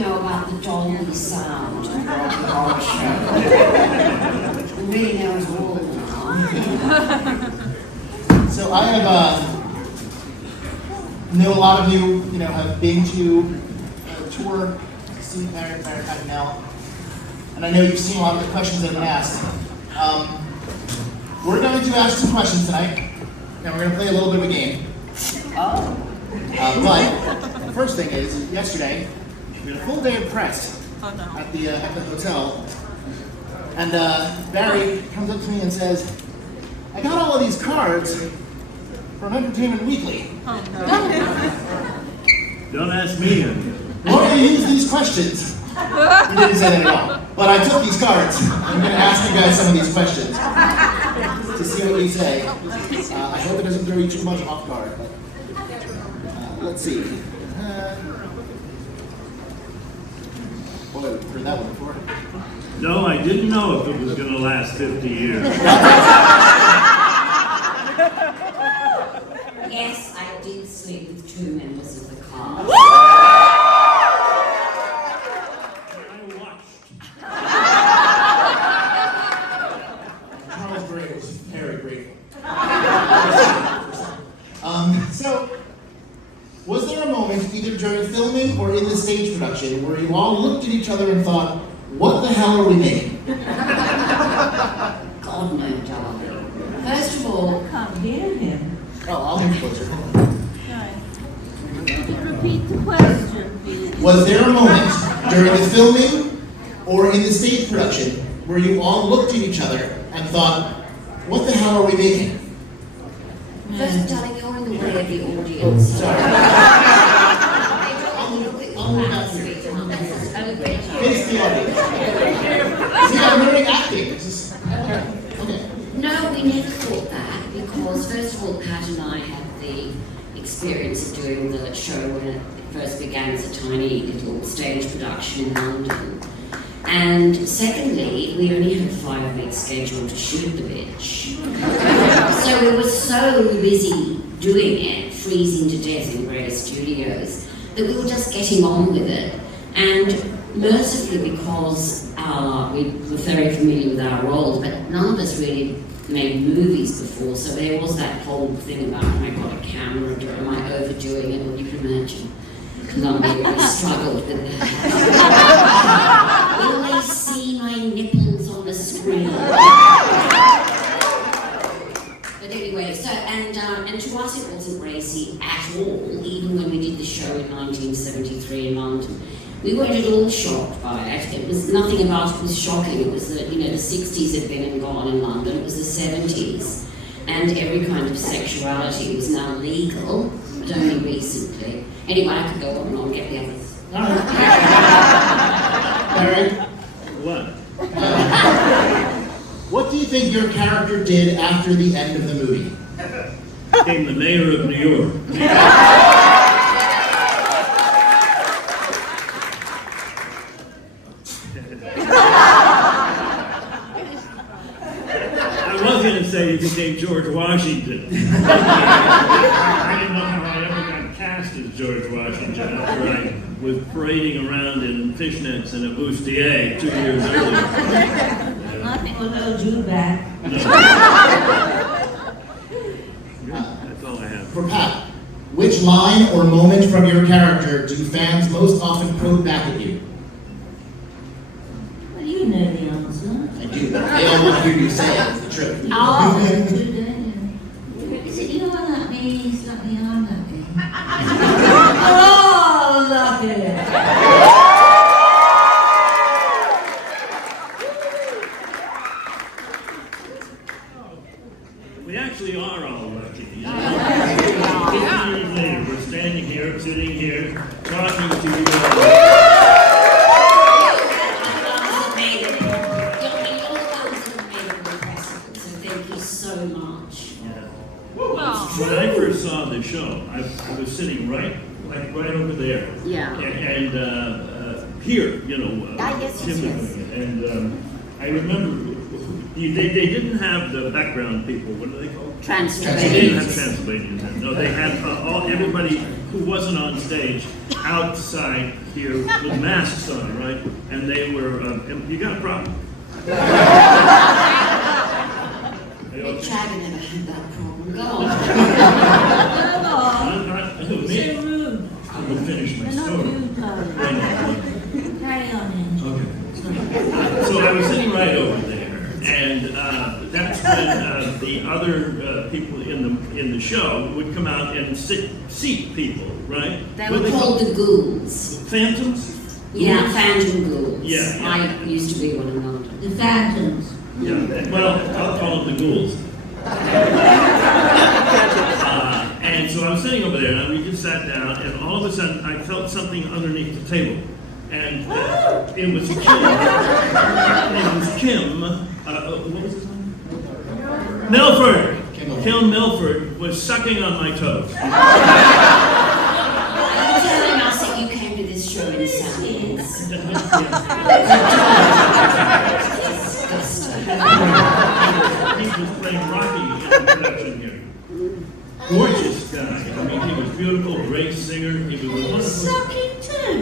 know about the Dolby sound of the horror show. I really know it all now. So I have know a lot of you, have been to a tour to see Barry and Nell, and I know you've seen a lot of the questions that have been asked. We're going to ask some questions tonight, and we're going to play a little bit of a game. Oh. But the first thing is, yesterday we had a full day of press at the hotel, and Barry comes up to me and says, "I got all of these cards from Entertainment Weekly. Don't ask me. Why do you use these questions?" He didn't say that at all. But I took these cards. I'm going to ask you guys some of these questions to see what you say. I hope it doesn't throw you too much off guard. But, let's see. Boy, we've heard that one before. No, I didn't know if it was going to last 50 years. Yes, I did sleep with 2 members of the cast. I watched. Charles Gray was very grateful. So, was there a moment, either during filming or in the stage production, where you all looked at each other and thought, "What the hell are we making?" God, no, darling. First of all, Can't hear him. Oh, I'll move closer. Repeat the question, please. Was there a moment during the filming or in the stage production where you all looked at each other and thought, "What the hell are we making?" first, darling, you're in the way of the audience. Sorry. I'll move back here. Okay. Face the audience. See, I'm learning acting. It's just, okay. No, we never thought that because, first of all, Pat and I had the experience of doing the show when it first began as a tiny little stage production in London. And secondly, we only had a 5-week schedule to shoot the bitch. So we were so busy doing it, freezing to death in Grey Studios, that we were just getting on with it. And mercifully, because we were very familiar with our roles, but none of us really made movies before, so there was that whole thing about, "Have I got a camera? Am I overdoing it?" Well, you can imagine. Columbia really struggled with that. You always see my nipples on the screen. But anyway, so, and to us it wasn't racy at all, even when we did the show in 1973 in London. We weren't at all shocked by it. It was nothing about it was shocking. It was that, the 60s had been and gone in London. It was the 70s. And every kind of sexuality was now legal, but only recently. Anyway, I could go on and on, get the others. All right. Barry, What? what do you think your character did after the end of the movie? Became the mayor of New York. I was going to say he became George Washington. I didn't know how I ever got cast as George Washington after I was parading around in fishnets and a bustier 2 years earlier. Nothing will hold you back. No. That's all I have. For Pat, which line or moment from your character do fans most often quote back at you? Well, you know the answer. I do, but they don't want to hear you say it. It's the truth. Oh, is it you are lucky? He's lucky, I'm lucky. Oh, lucky! We actually are all lucky. 50 years later, we're standing here, sitting here, talking to you all. When I first saw the show, I was sitting right over there. Yeah. And here, yes. And I remember they didn't have the background people. What are they called? Transylvanians. They didn't have Transylvanians. No, they had everybody everybody who wasn't on stage outside here with masks on, right? And they were, you got a problem? Big Jagger never had that problem. Go on. You're Me? so rude. I'm going to finish my You're not story. rude, darling. I know. Carry on, Angie. Okay. So I was sitting right over there, and that's when the other people in the show would come out and seat people, right? They were called the ghouls. Phantoms? Yeah, phantom ghouls. Yeah. I used to be one in London. The Phantoms. Yeah. Well, I'll call them the ghouls. And so I was sitting over there, and we just sat down, and all of a sudden I felt something underneath the table. And it was Kim. It was Kim. What was his name? Milford. Kim Milford was sucking on my toes. Are you telling us that you came to this show in Sounds? Disgusting. He was playing Rocky in the production here. Gorgeous guy. I mean, he was beautiful, great singer. He was a wonderful. Sucking too.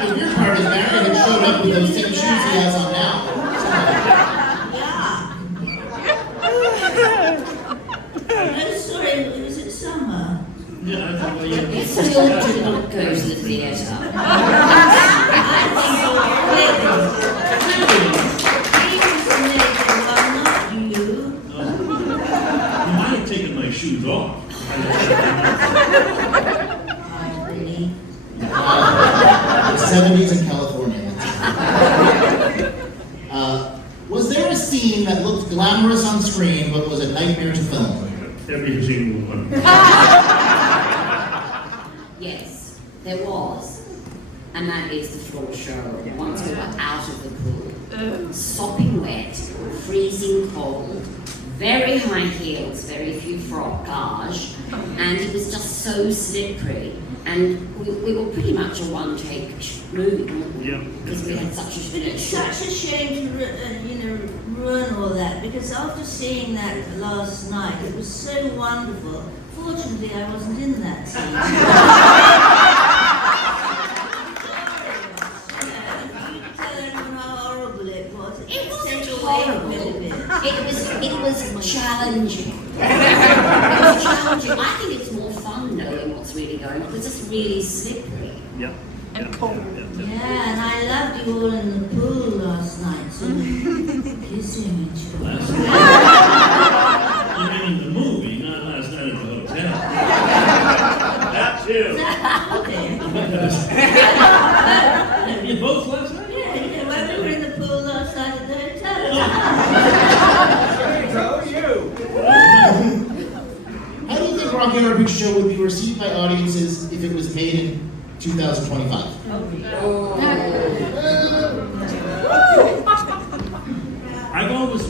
The weird part is Barry had showed up with those same shoes he has on now. Yeah. I'm sorry, was it summer? Yeah, I thought, well, yeah. You still do not go to the theatre. You might have taken my shoes off. Really? The 70s in California. Was there a scene that looked glamorous on screen but was a nightmare to film? Every single one. Yes, there was. And that is the floor show. Once we were out of the pool. Sopping wet, freezing cold, very high heels, very few frock gauge, and it was just so slippery. And we were pretty much a one-take movie, weren't we? Yeah. Because we had such a But it's such a shame to ruin all that, because after seeing that last night, it was so wonderful. Fortunately, I wasn't in that scene. You tell everyone how horrible it was. It wasn't Take away a horrible. little bit. It was challenging. It was challenging. I think it's more fun knowing what's really going on. It was just really slippery. Yeah. And cold. Yeah, and I loved you all in the pool last night, sort of kissing each other. Last night. You mean in the movie, not last night at the hotel. That too. Okay. You both last night? Yeah, when we were in the pool last night at the hotel. How do you think Rocky Horror Picture Show would be received by audiences if it was made in 2025? I've always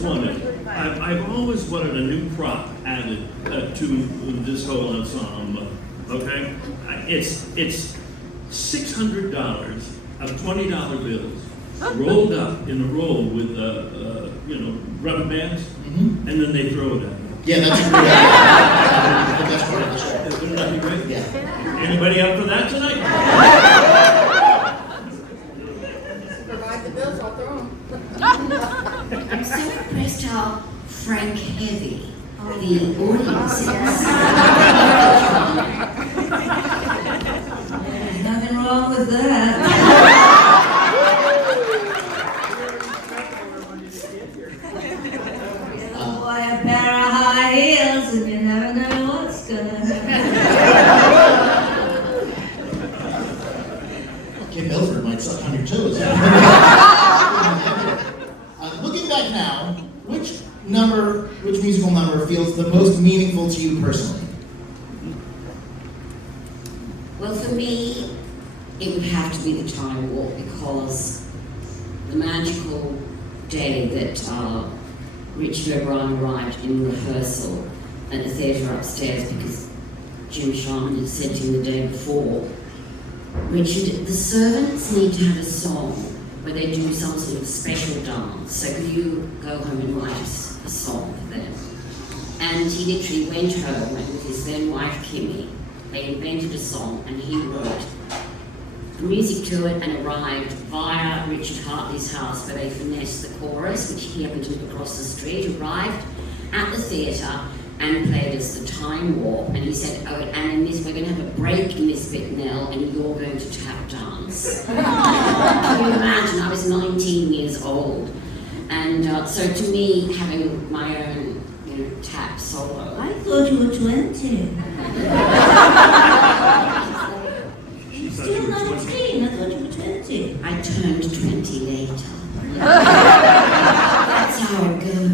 wanted a new prop added to this whole ensemble. Okay, it's $600 of $20 bills rolled up in a roll with rubber bands, and then they throw it at me. Yeah, that's a great idea. The best part of the show. Wouldn't that be great? Yeah. Anybody up for that tonight? Provide the bills, I'll throw them. I'm so impressed how Frank Heavy the audience is. There's nothing wrong with that. Boy, a pair of high heels, and you never know what's gonna happen. Kim Milford might suck on your toes. Looking back now, which musical number feels the most meaningful to you personally? Well, for me, it would have to be the time walk, because the magical day that Richard O'Brien arrived in rehearsal at the theatre upstairs, because Jim Sharman had sent him the day before, Richard, the servants need to have a song where they do some sort of special dance. So could you go home and write a song for them? And he literally went home and with his then wife Kimmy, they invented a song and he wrote the music to it and arrived via Richard Hartley's house where they finessed the chorus, which he happened to live across the street, arrived at the theatre and played us the Time Warp. And he said, oh, and in this, we're going to have a break in this bit, Nell, and you're going to tap dance. Can you imagine? I was 19 years old. And so to me, having my own tap solo. I thought you were 20. You're still 19. I thought you were 20. I turned 20 later. That's how it goes.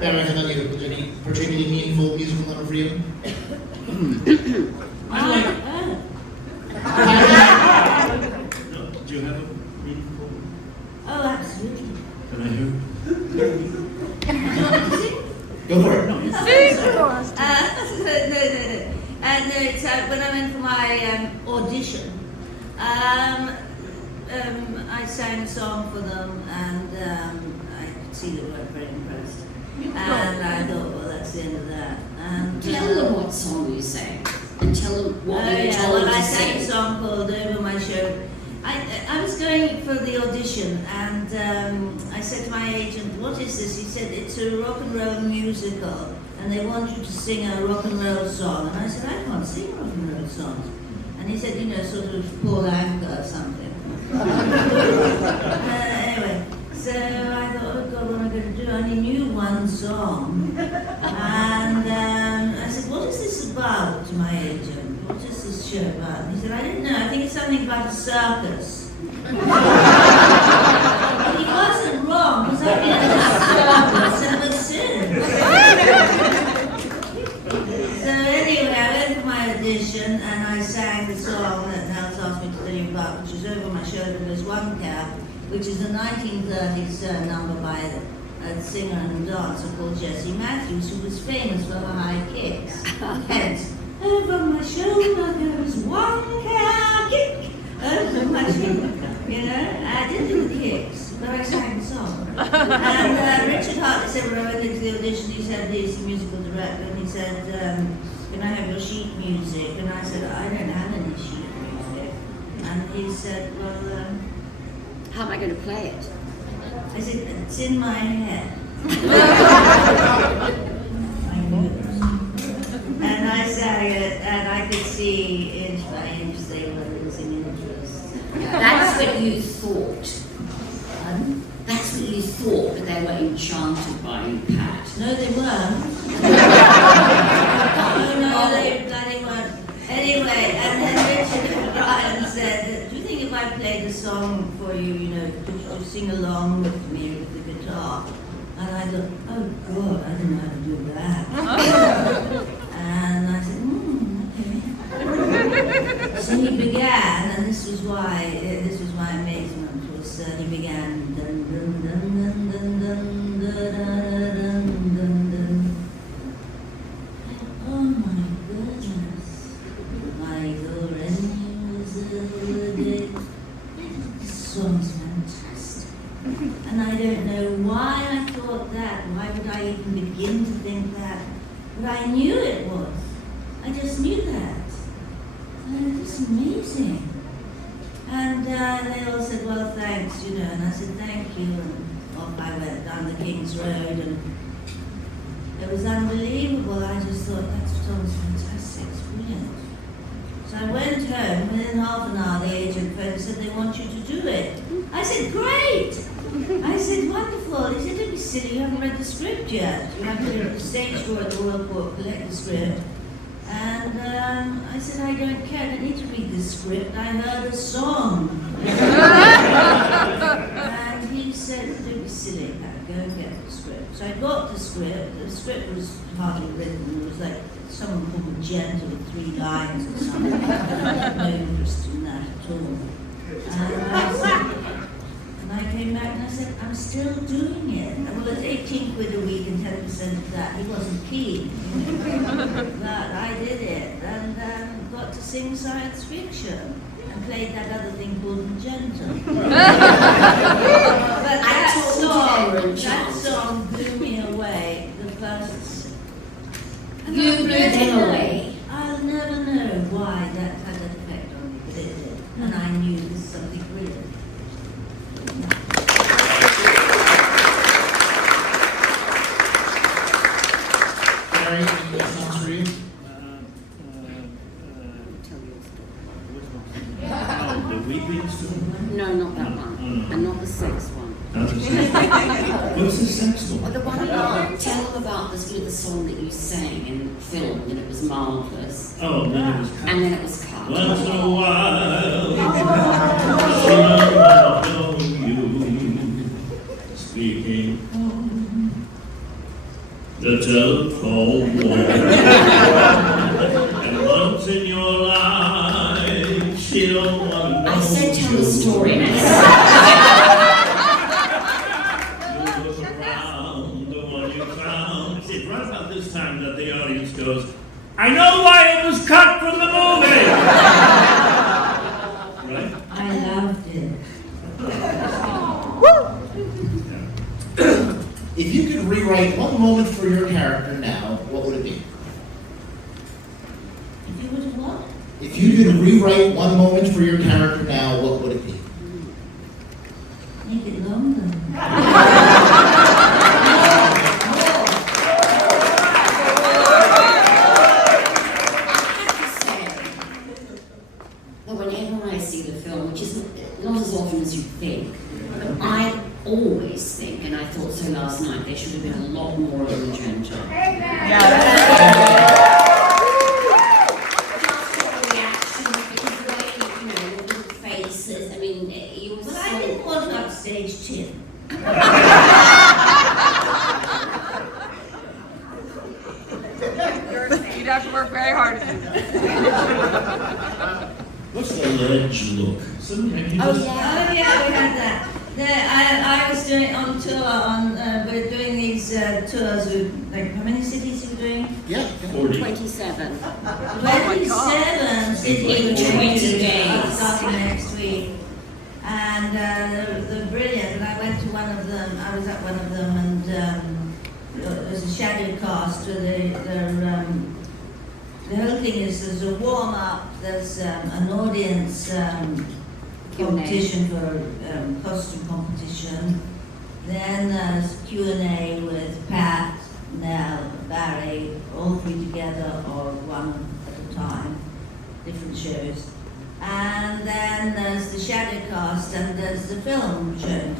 Barry, how about you? Was there any particularly meaningful musical number for you? No, do you have a meaningful? Oh, absolutely. Can I hear? Go for it. No, it's when I went for my audition, I sang a song for them, and I could see they weren't very impressed. And I thought, well, that's the end of that. And, Tell them what song you sang, and tell them what you were told well, to I sang a sing. song called Over My Show. I was going for the audition, and I said to my agent, what is this? He said, it's a rock and roll musical, and they want you to sing a rock and roll song. And I said, I can't sing rock and roll songs. And he said, sort of Paul Anka or something. Anyway, so I thought, oh God, what am I going to do? I only knew one song. And I said, what is this about, to my agent? What is this show about? And he said, I don't know, I think it's something about a circus. But he wasn't wrong, because I've been in a circus ever since. So anyway, I went for my audition and I sang the song that Nell's asked me to tell you about, which is Over My Shoulder There's One Cab, which is a 1930s number by a singer and dancer called Jessie Matthews, who was famous for her high kicks. Hence, over my shoulder there is one cab kick. Over my shoulder. I didn't do the kicks, but I sang the song. And Richard Hartley said when I went into the audition, he said, he's the musical director, and he said, can I have your sheet music? And I said, I don't have any sheet music. And he said, well, How am I going to play it? I said, it's in my head. I knew it. And I sang it, and I could see inch by inch they were losing interest. That's what you thought. Pardon? That's what you thought, but they were enchanted by you, Pat. No, they weren't. No, they bloody weren't. Anyway, and then Richard Ryan said, do you think if I played the song for you, could you sing along with me with the guitar? And I thought, oh God, I didn't know how to do that. And I said, okay. So he began, and this was my amazement, was he began, dun dun dun dun dun dun dun dun dun dun. Oh my goodness, Michael Rennie was a day. This song's fantastic. And I don't know why I thought that, why would I even begin to think that, but I knew it was. I just knew that. And it's amazing. And they all said, well, thanks, and I said, thank you, and off I went down the King's Road, and it was unbelievable. I just thought, that song's fantastic, it's brilliant. So I went home, within half an hour the agent phoned and said, they want you to do it. I said, great! I said, wonderful. He said, don't be silly, you haven't read the script yet. You have to go to the stage door at the Royal Court, collect the script. And I said, I don't care, I don't need to read the script, I heard a song. And he said, don't be silly, go and get the script. So I got the script was hardly written, it was like someone called Magenta with 3 lines or something. I had no interest in that at all. And I came back and I said, I'm still doing it. Well, it's 18 quid a week and 10% of that. He wasn't keen. But I did it and got to sing science fiction and played that other thing called Magenta. And not the sex one. What's the sex Well, one? the one about, tell them about the song that you sang in the film, and it was marvellous. Oh, then it was cut. And then it was cut. Once in a while, someone you speaking the telephone and once in your life, she don't want to know I said tell the story now. You look around, the one you found. See, right about this time that the audience goes, I know why it was cut from the movie! Right? I loved it. If you could rewrite one moment for your character now, what would it be? If you would what? If you could rewrite one moment for your character now, what would it be? Make it longer. But whenever I see the film, which is not as often as you think, I always think, and I thought so last night, there should have been a lot more of the agenda. Just for the reactions, because the way the little faces, I mean, you were But so... I didn't want an upstage chin. You'd have to work very hard to do that. What's the ledge look? Somebody, Oh, Oh yeah, we had that. I was doing on tour we're doing these tours with, like, how many cities are we doing? Yeah. 40. 27. 27 cities In 20 days. days. Starting next week. And they're brilliant. And I went to one of them, I was at one of them, and there was a shadow cast where the whole thing is there's a warm-up, there's an audience competition for costume competition. Then there's Q&A with Pat, Nell, Barry, all three together or one at a time, different shows. And then there's the shadow cast and there's the film show.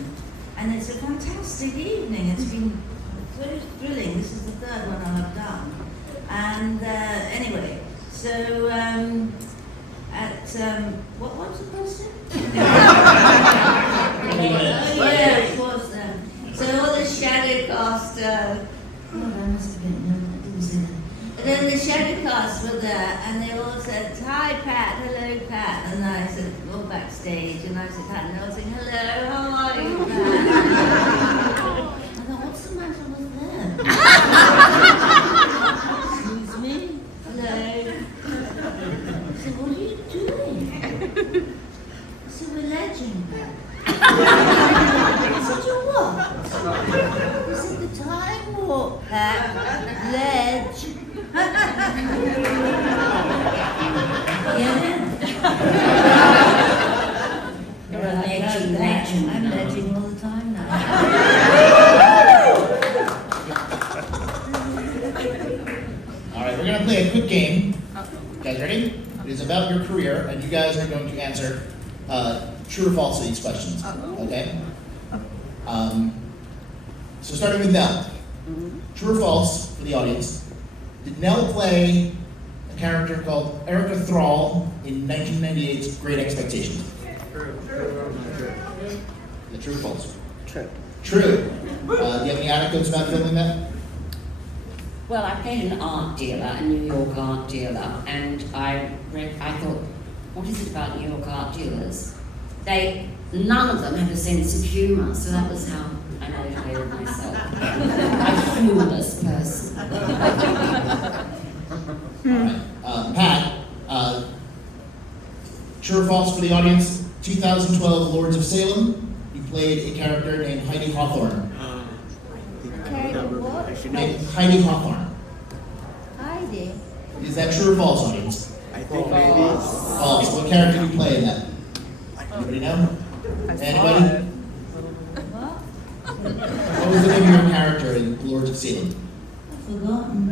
And it's a fantastic evening. It's been so thrilling. This is the third one I've done. And anyway, so what was the question? Oh yeah, of course. So all the shadow cast. I must have been. No, I didn't say that. But then the shadow cast were there, and they all said, "Hi, Pat. Hello, Pat." And I said, "Go backstage," and I said, "Pat," and they all saying, "Hello, how are you, Pat?" I thought, "What's the matter with them?" Excuse me. Hello. I said, "What are you doing?" I said, "We're ledging." I said, "You're what?" He said, "The time warp, Pat. Ledge." Yeah. You're a legend. I'm ledging all the time now. All right, we're going to play a quick game. You guys ready? It is about your career, and you guys are going to answer true or false to these questions. Okay? So starting with Nell. True or false for the audience? Did Nell play a character called Erica Thrall in 1998's Great Expectations? True. The true or false? True. True. Do you have any anecdotes about filming that? Well, I played an art dealer, a New York art dealer, and I thought, what is it about New York art dealers? None of them had a sense of humour, so that was how I motivated myself. A humorless person. Pat, true or false for the audience? 2012 Lords of Salem, you played a character named Heidi Hawthorne. Named Heidi Hawthorne. Heidi. Is that true or false, audience? I think maybe. False. What character do you play in that? Anybody know? Anybody? What? What was the name of your character in Lords of Salem? I've forgotten.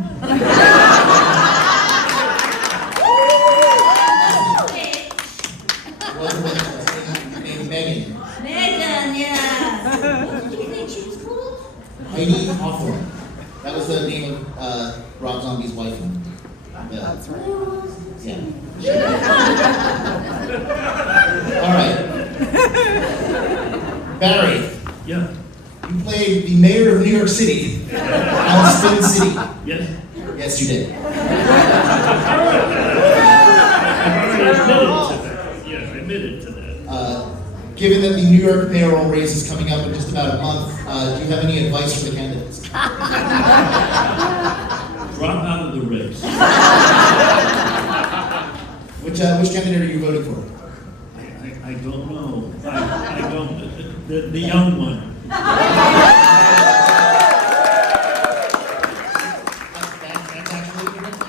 What was the name? Named Megan. Megan, Heidi Hawthorne. That was the name of Rob Zombie's wife. That's right. Yeah. All right. Barry, Yeah. you played the mayor of New York City, on Spin City. Yes. Yes, you did. I already admitted to that. Yes, I admitted to that. Given that the New York mayoral race is coming up in just about a month, do you have any advice for the candidates? Drop out of the race. Which candidate are you voting for? I don't know. I don't. The young one. That's actually correct.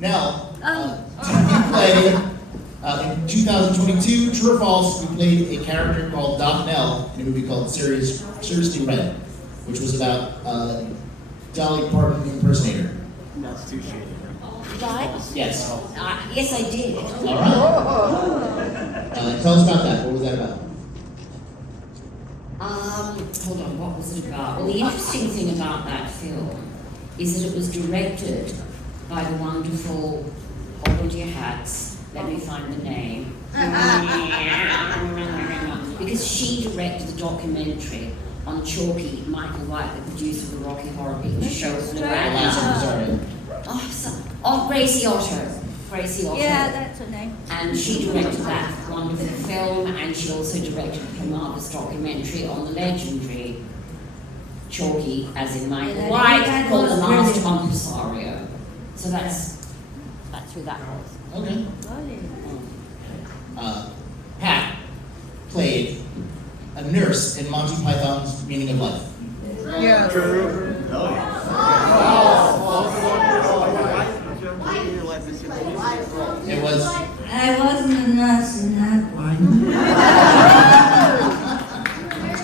Nell, you play in 2022, true or false, you played a character called Doc Nell in a movie called Seriously Red, which was about Dolly Parton impersonator. That's too shady. Right? Yes. Yes, I did. All right. Tell us about that. What was that about? Hold on, what was it about? Well, the interesting thing about that film is that it was directed by the wonderful, hold on to your hats, let me find the name. Because she directed the documentary on Chalky, Michael White, the producer of the Rocky Horror Picture Show. Gracie Otto. Gracie Otto. Yeah, that's her name. And she directed that wonderful film, and she also directed her marvelous documentary on the legendary Chalky, as in Michael Yeah, White, that called was The Last brilliant. Impresario. So that's who that was. Okay. Pat played a nurse in Monty Python's Meaning of Life. Yeah. It was. I wasn't a nurse in that one.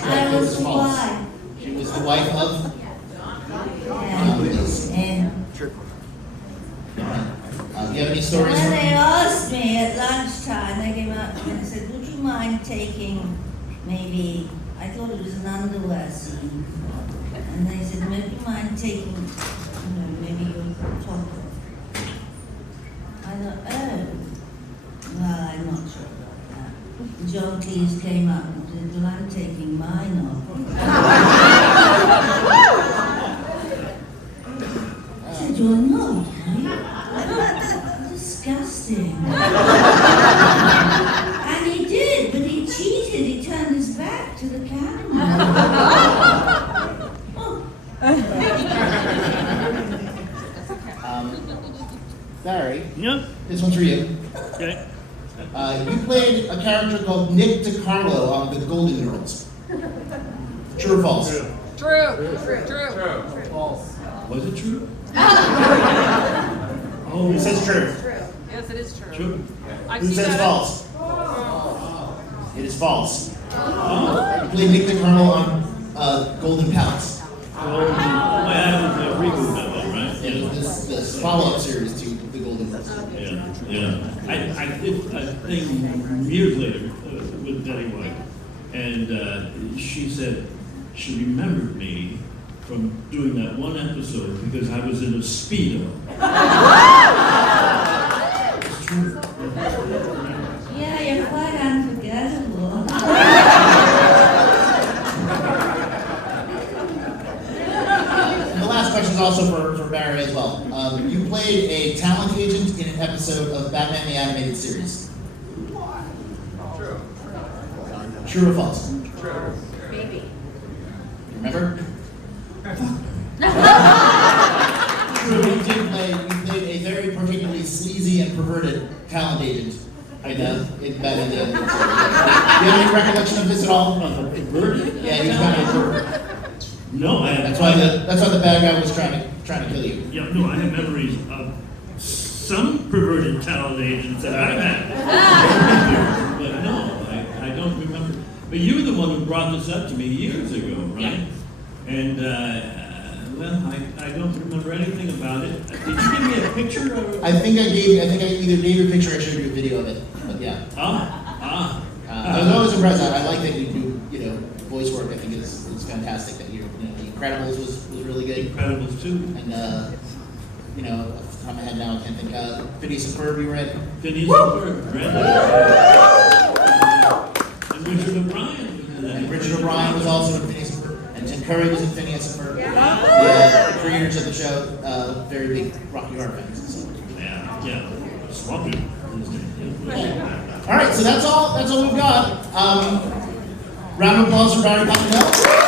I was the wife. She was the wife of. Do you have any stories? When they asked me at lunchtime, they came up to me and said, would you mind taking maybe, I thought it was an underwear scene, and they said, would you mind taking, maybe your top off? I thought, oh, well, I'm not sure about that. John Cleese came up and said, well, I'm taking mine off. I said, you're not, disgusting. And he did, but he cheated. He turned his back to the camera. Barry, Yeah. this one's for you. Okay. You played a character called Nick DiCarlo on The Golden Girls. True or false? True. Was it true? Who says true? Yes, it is true. True. I've Who seen says that. false? It is false. You played Nick DiCarlo on Golden Palace. Oh, I had a reboot of it, right? It was this follow-up series to The Golden Girls. Yeah. I did a thing years later with Betty White, and she said she remembered me from doing that one episode because I was in a Speedo. It's true. Yeah, you're quite unforgettable. And the last question is also for Barry as well. You played a talent agent in an episode of Batman the Animated Series. True or false? Maybe. You remember? True, you played a very particularly sleazy and perverted talent agent in Batman the Animated Series. Do you have any recollection of this at all? Perverted? Yeah, he was kind of a pervert. No, I have. That's why the bad guy was trying to kill you. Yeah, no, I have memories of some perverted talent agents that I've had. But no, I don't remember. But you were the one who brought this up to me years ago, right? Yeah. And, well, I don't remember anything about it. Did you give me a picture of it? I think I either gave you a picture or I showed you a video of it. But yeah. I was always impressed. I like that you do, voice work. I think it's fantastic that The Incredibles was really good. Incredibles too. And, off the top of my head now, I can't think. Phineas and Ferb, you read? Phineas and Ferb, right? And Richard O'Brien was in that. And Richard O'Brien was also in Phineas and Ferb. And Tim Curry was in Phineas and Ferb. The creators of the show, very big Rocky Horror fans. So. Yeah. Swampy. All right, so that's all we've got. Round of applause for Barry Bostwick.